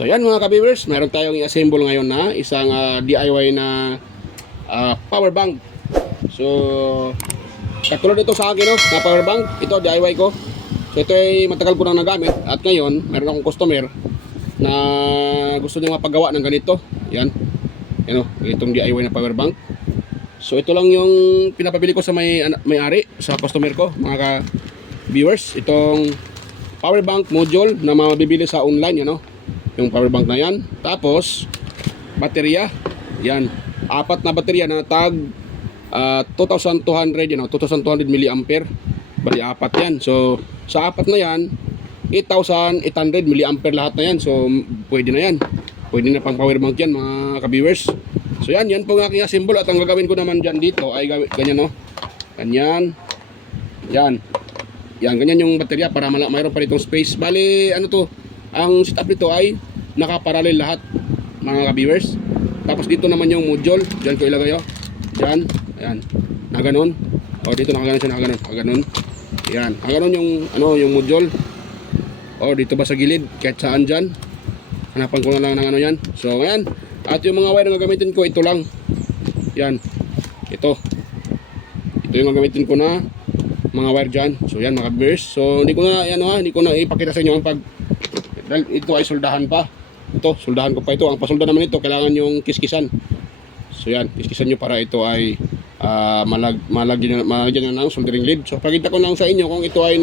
So yan mga ka-viewers, meron tayong i-assemble ngayon na isang DIY na power bank. So katulad ito sa akin na power bank, ito DIY ko. So ito ay matagal ko nang nagamit at ngayon meron akong customer na gusto niya mapagawa ng ganito. Yan. Itong DIY na power bank. So ito lang yung pinapabili ko sa may-ari, sa customer ko, mga ka-viewers. Itong power bank module na mabibili sa online, yung power bank na yan. Tapos baterya, yan, 4 na baterya na tag 2,200, 2,200 mAh. Bali 4 yan. So sa 4 na yan, 8,800 mAh lahat na yan. So pwede na yan, pwede na pang power bank yan mga ka-viewers. So yan po ang aking assemble. At ang gagawin ko naman dyan dito ay ganyan, ganyan, yan, ganyan yung baterya para mayroon pa ditong space. Bali ang setup nito ay nakaparallel lahat mga ka-viewers. Tapos dito naman yung module, dyan ko ilagay, dyan, ayan, na ganun. O dito nakaganon siya, nakaganon. Yan, nakaganon yung module. O dito ba sa gilid, kahit saan dyan. Hanapan ko na lang ng yan. So ayan, at yung mga wire na gagamitin ko, ito lang. Yan, ito yung gagamitin ko na mga wire dyan. So yan mga ka-viewers. So hindi ko na ipakita sa inyo ang dahil ito ay soldahan pa. Ito, soldahan ko pa ito. Ang pasolda naman ito, kailangan yung kiskisan. So yan, kiskisan nyo para ito ay malagyan na ng soldering lead. So pakita ko lang sa inyo kung ito ay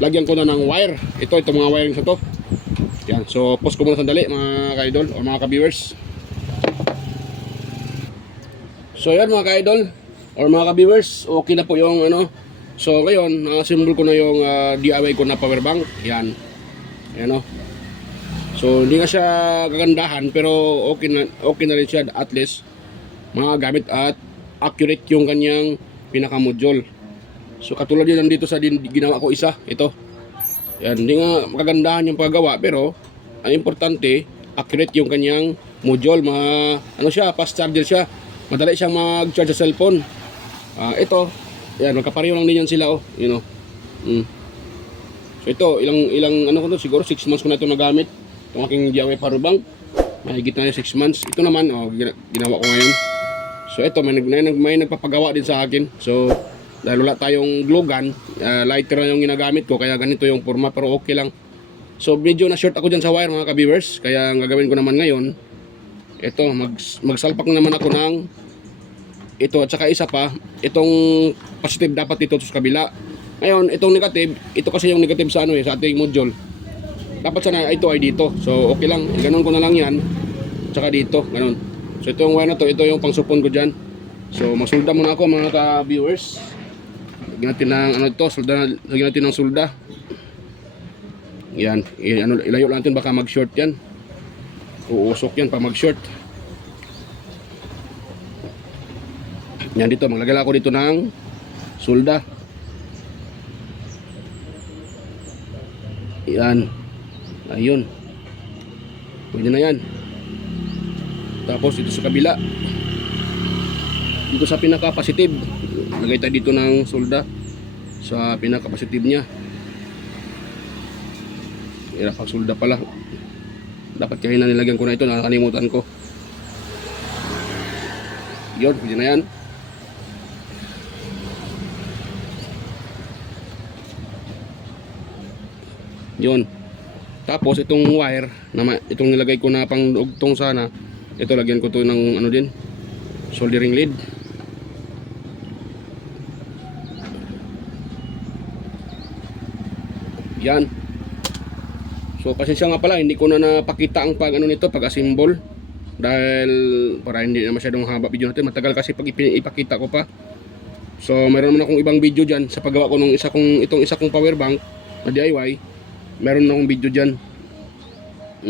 lagyan ko na ng wire. Ito mga wiring sa to. Yan, so pause ko muna sandali mga ka-idol o mga ka-viewers. So yan mga ka-idol or mga ka-viewers, okay na po yung So ngayon, assemble ko na yung DIY ko na power bank. Yan. Ayan. So hindi nga siya gagandahan pero okay na rin siya, at least magagamit at accurate yung kanyang pinaka-module. So katulad yun nandito sa ginawa ko isa, ito. Yan, hindi nga magagandahan yung paggawa pero ang importante, accurate yung kanyang module. Fast charger siya. Madali siyang mag-charge sa cellphone. Ito, yan, magkapareho lang din yan sila, So ito, ilang siguro 6 months ko na ito nagamit. Itong aking DIY power bank. Mahigit na 6 months. Ito naman, ginawa ko ngayon. So ito, may nagpapagawa din sa akin. So, dahil wala tayong glue gun, lighter na yung ginagamit ko. Kaya ganito yung forma, pero okay lang. So medyo na short ako dyan sa wire mga ka-viewers. Kaya ang gagawin ko naman ngayon, ito, magsalpak naman ako ng ito. At saka isa pa, itong positive dapat dito sa kabila. Ngayon, itong negative, ito kasi yung negative sa sa ating module. Dapat sana ito ay dito. So okay lang, ganun ko na lang yan. Tsaka dito, ganun. So itong wire na to, ito yung pangsupon ko dyan. So masulda muna ako mga ka-viewers. Lagyan natin ng lagyan natin ng sulda. Yan, ilayo lang natin baka mag-short yan. Uusok yan pa mag-short. Yan dito, maglagay ako dito ng sulda. Yan. Ayun. Pwede na yan. Tapos ito sa kabila. Dito sa pinaka-positive. Lagay tayo dito ng solda sa pinaka-positive niya. Hirap ang solda pala. Dapat kaya nilagyan ko na ito. Nakalimutan ko. Yun. Pwede na yan. Yun. Tapos itong wire itong nilagay ko na pang dugtong sana, ito lagyan ko to ng din, soldering lead. Yan. So pasensya nga pala, hindi ko na napakita ang nito, pag-assemble, dahil para hindi na masyadong haba video natin, matagal kasi pag ipakita ko pa. So meron naman akong ibang video dyan sa paggawa ko ng itong isa kong power bank na DIY. Meron akong video dyan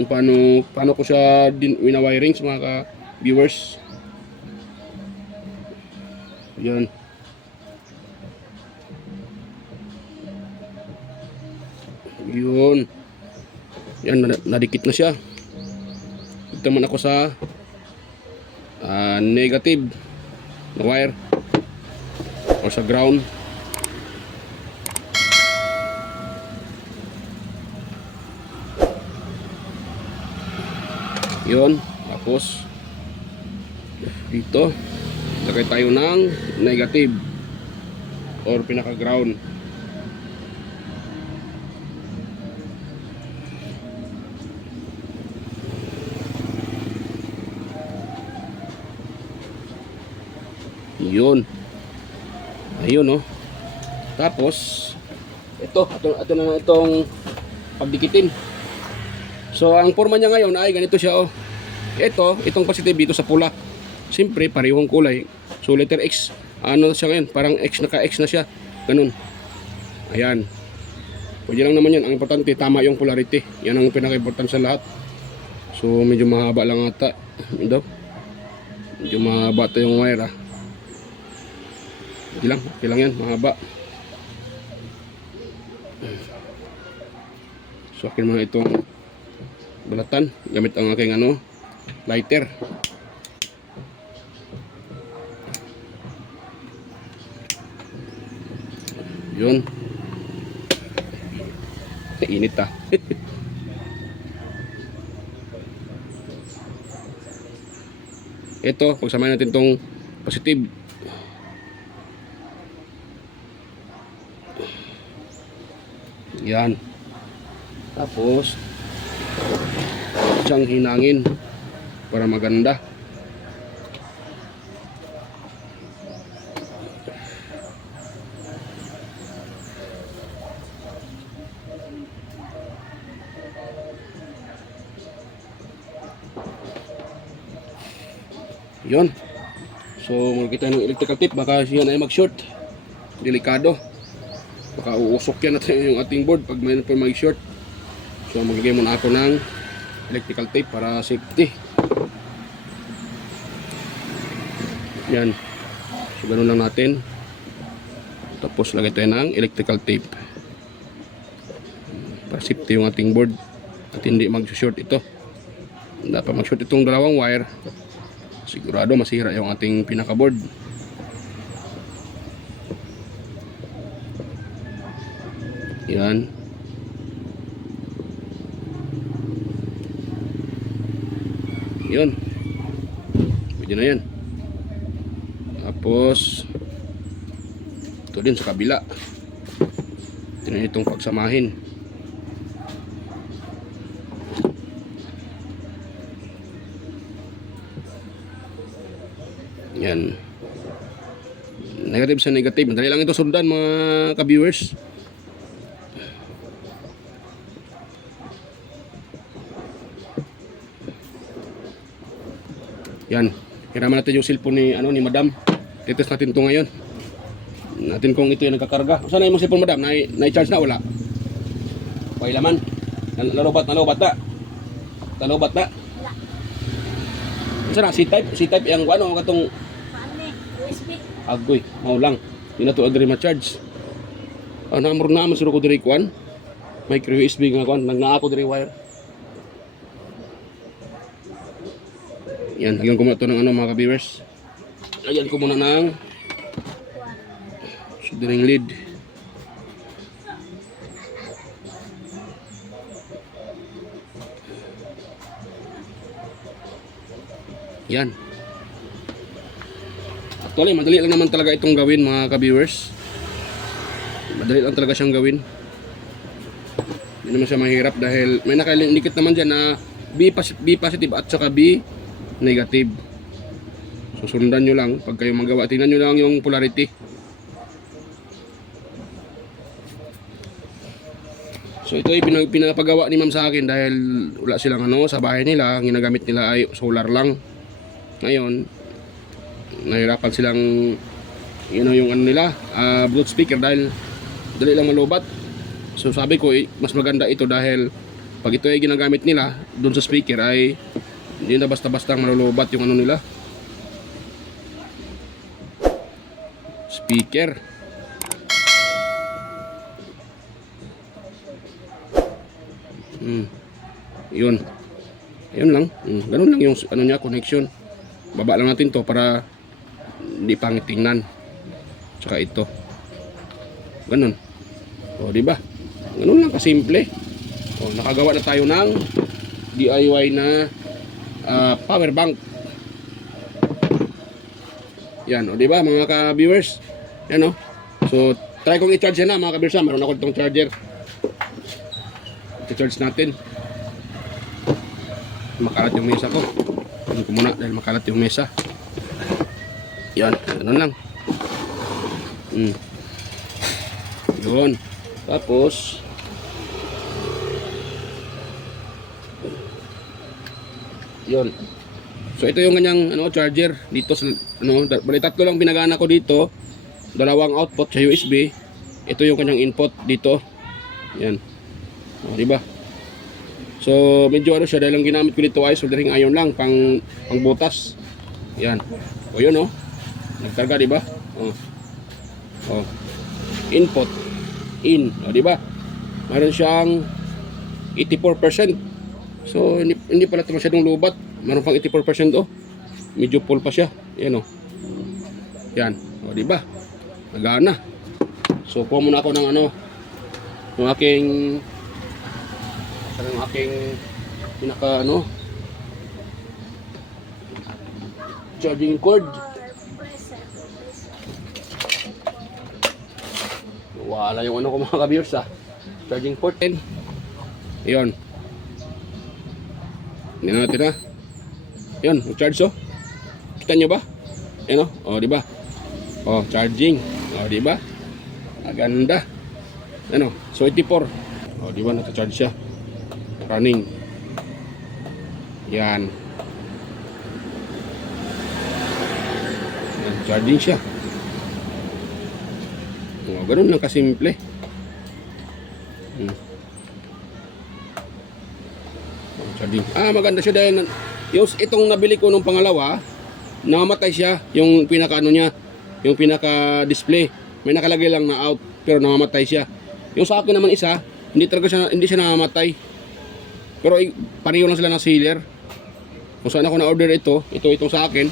paano ko siya winawiring sa mga ka-viewers. Yan. Yun. Yan, nadikit na siya. Dito naman ako sa negative na wire o sa ground. Yun. Tapos dito lagay tayo ng negative or pinaka ground. Yun. Ayun, no. Tapos ito na itong pagdikitin. So ang forma niya ngayon ay ganito siya, oh. Itong positive dito sa pula. Siyempre parehong kulay. So letter X, ano siya ngayon? Parang X, naka-X na siya. Ganun. Ayan. Pwede lang naman yan. Ang importante, tama yung polarity. Yan ang pinaka-importante sa lahat. So medyo mahaba lang ata. Ito. Medyo mahaba ito yung wire, ah. Okay lang yan, mahaba. So akin mga itong balatan gamit ang aking lighter. Yun. Init, ah. Ito, pagsamahin natin tong positive. Yan. Tapos siyang hinangin para maganda. Yun. So magkita ng electrical tape, baka siya ay mag-short. Delikado. Baka uusok yan natin yung ating board pag mayroon pa mag-short. So maglagay muna ako ng electrical tape para safety. Yan. So ganun lang natin. Tapos lagay tayo ng electrical tape para safety yung ating board at hindi mag-short ito. Dapat mag-short itong dalawang wire. Sigurado masira yung ating pinaka-board. Yan. Yun. Pwede na yan. Tapos ito din sa kabila. Ito na itong pagsamahin. Yan. Negative sa negative. Madali lang ito sundan, mga ka-viewers. Yan. Hiraman natin yung cellphone ni Madam. Titest natin ito ngayon. Natin kung ito yung nagkakarga. Saan na yung cellphone, Madam? Na-charge na? Wala. Okay laman. Nalobat na. Nalobat na. Saan na? C-type yung katong USB. agoy. Mau lang. Hindi na ito agri ma-charge. Naamor naman sila ko diri kuan. Micro USB nga kuan. Nagnaako diri wire. Yan, lagyan ko muna ito ng mga ka-viewers. Lagyan ko muna ng soldering lead. Yan. Actually, madali lang naman talaga itong gawin, mga ka-viewers. Madali lang talaga siyang gawin. Hindi naman siya mahirap dahil may nakalinikit naman dyan na B positive at saka B negative. So sundan nyo lang pag kayo magawa. Tingnan nyo lang yung polarity. So ito ay pinapagawa ni ma'am sa akin dahil wala silang sa bahay nila. Ang ginagamit nila ay solar lang. Ngayon nahirapan silang yung nila Bluetooth speaker dahil dali lang malubat. So sabi ko mas maganda ito dahil pag ito ay ginagamit nila doon sa speaker ay hindi na basta-basta malulubat yung nila speaker. Yun lang. Ganun lang yung niya, connection. Baba lang natin to para hindi pangit tingnan. Tsaka ito. Ganun. O, di ba? Ganun lang kasimple. O, nakagawa na tayo ng DIY na power bank. Yan, o di ba mga ka-viewers? Yan o. So, try kong i-charge yan na mga ka-viewers. Meron ako itong charger. I-charge natin. Makalat yung mesa ko. Ano ko muna dahil makalat yung mesa. Yan, ganun lang. Yun. Tapos, yun. So ito yung kanyang charger dito sa bali tatlo lang pinagana ko dito. Dalawang output sa USB. Ito yung kanyang input dito. Yan. O, di ba? So medyo siya dahil ang ginamit ko dito ay soldering iron lang pang butas. Yan. O yun nagkarga, di ba? Input in, o di ba? Mayroon siyang 84%. So hindi pala ito masyadong lubat. Mayroon pang 84% medyo full pa siya. Yan Yan, o di ba? Nagana. So kuha muna ako ng ng aking pinaka charging cord. Wala yung ko mga ka-viewers charging port. Ayun. Hindi natin Ayun, charge Kita nyo ba? Ayun di ba? Charging. Di ba? Maganda. Ano? So 84. Di ba nata-charge siya? Running. Yan. Charging siya. Ganun lang kasimple. Charging. Maganda siya dahil yung itong nabili ko nung pangalawa, namamatay siya yung pinaka niya, yung pinaka display. May nakalagay lang na out pero namamatay siya. Yung sa akin naman isa, hindi siya namamatay. Pero pareho lang sila ng sealer. Kung saan ako na-order itong sa akin.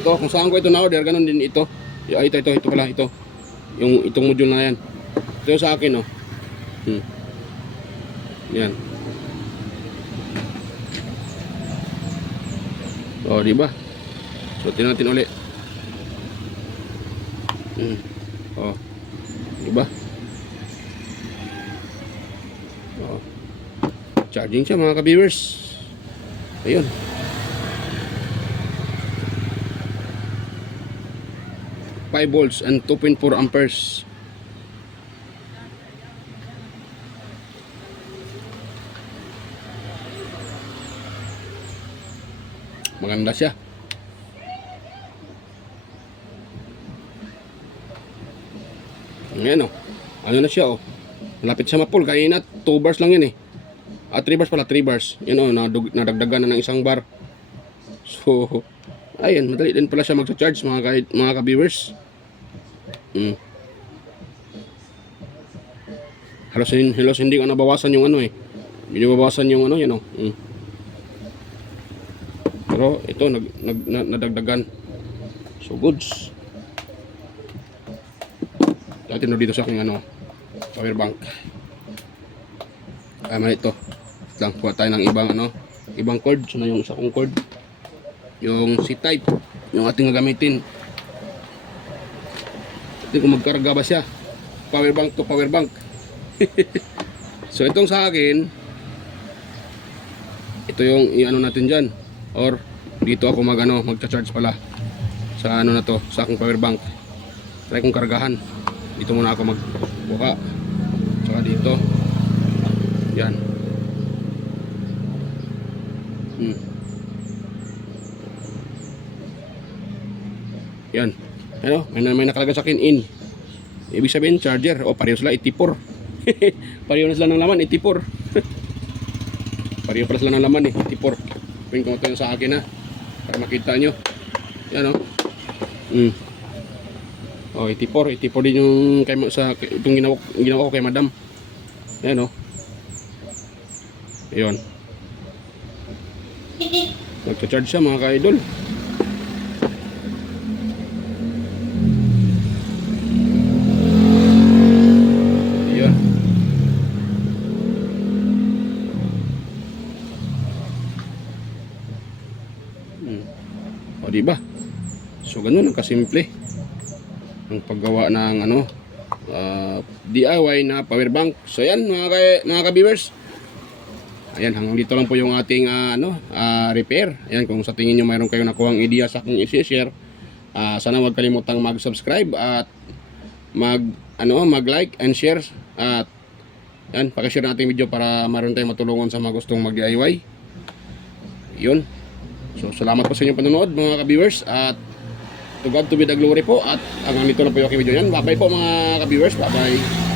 Ito, kung saan ko ito na-order, ganun din ito. Ito pala, ito. Itong module na yan. Ito yung sa akin, Yan. Di ba? So, tingnan natin ulit. Di ba? Charging siya mga ka-viewers. Ayun. Five volts and 2.4 amperes. Maganda siya. Ayan ano na siya malapit sa mapul. Kanina 2 bars lang yun 3 bars pala, 3 bars. Yun nadagdagan na ng isang bar. So ayun, madali din pala siya magsa-charge mga ka-viewers. Halos hindi ko nabawasan yung hindi nabawasan yung yan Pero ito nadagdagan. So goods. Dati dito sa aking power bank. Ito. Lang kuha tayo ng ibang cord. So na yung isa kong cord. Yung C-type, yung ating gagamitin. Hindi kung magkarga ba siya. Power bank to power bank. So itong sa akin, ito yung natin dyan. Or dito ako magcha-charge pala sa na to, sa aking power bank. Try kong kargahan. Dito muna ako magbuka. Saka dito. Yan. Yan. May nakalagay sa akin in. Ibig sabihin charger. Pareho sila 84. Pareho na sila ng laman 84. Pareho pala sila ng laman 84. Pwede ko ito sa akin para makita nyo. Yan 84 din yung itong ginawa ko kay madam. Yan Ayun. Nagcha-charge siya mga ka-idol. Ayun. O, di ba? So, ganun ang kasimple ang paggawa ng DIY na power bank. So, yan mga ka-viewers. Ayan, hanggang dito lang po yung ating repair. Ayan, kung sa tingin nyo mayroon kayong nakuhang idea sa aking i-share, sana huwag kalimutang mag-subscribe at mag-like and share. At yan, pakishare natin video para mayroon tayong matulungan sa mga gustong mag-DIY. Yun. So, salamat po sa inyong panonood mga ka-viewers. At to God to be the glory po. At hanggang dito na po yung aking video yan. Bye-bye po mga ka-viewers. Bye-bye.